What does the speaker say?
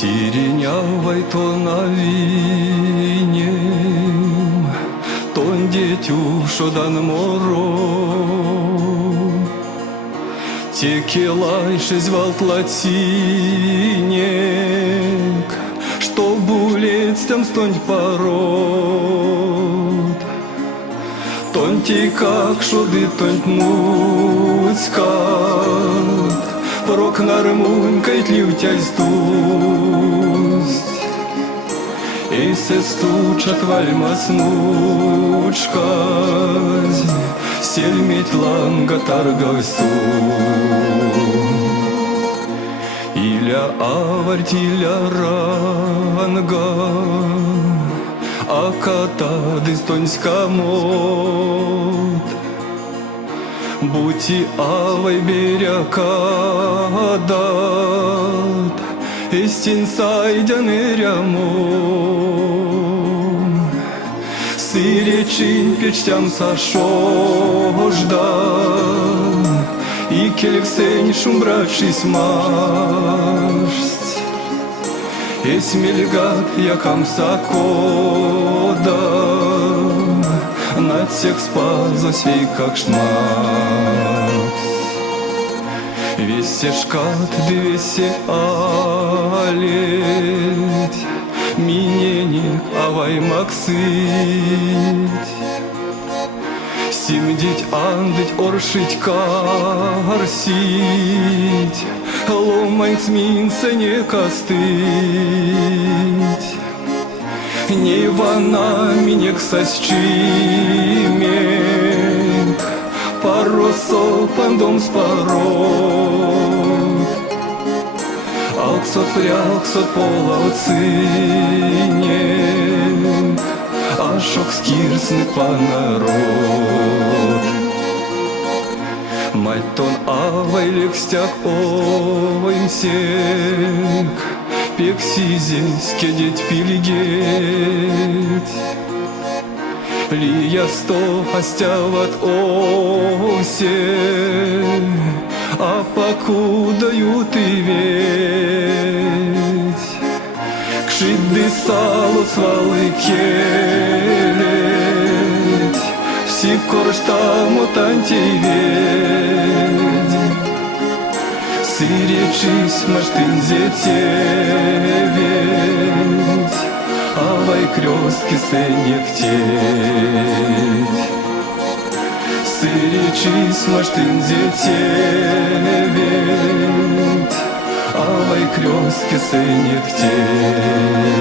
Тірінявай то навінєм, тон дітю, що дан моро, текелайше звал плотинек, что булец там стонь пород. Тонтій как шоди тонть муцькат, порок нармунькай тлівтязь тусть. И се стучат вальма снучкась, сельметь ланга таргавсту. Иля аварть, иля ранга, а ката дистонська мод. Бути авай беряка дат, истин сайдяны рямон. Сыречи печтям сашожда, и келексень шумбравшись марсть. И смельгат якам сакода, над всех спаза сей как шмакс. Весе шкат, двесе алеть, миненик авай максыть. Симдить андыть оршить карсить, ломань сминца не костыть. Не вона минек сосчимек, поросо пандом спорот. Алксот прялксот половцинек, ашок скирсны по народ. Мать тон авай лекстяк оймсек, пекси здесь кедеть пилигеть. Лия сто остяват осе, а покудают и ведь. Кшиды сало свалы келеть, всі корштамо тантей ведь. Сыречись маштын зетеветь, авай крестки сенектеть. Сыречись маштын зетеветь, авай крестки сенектеть.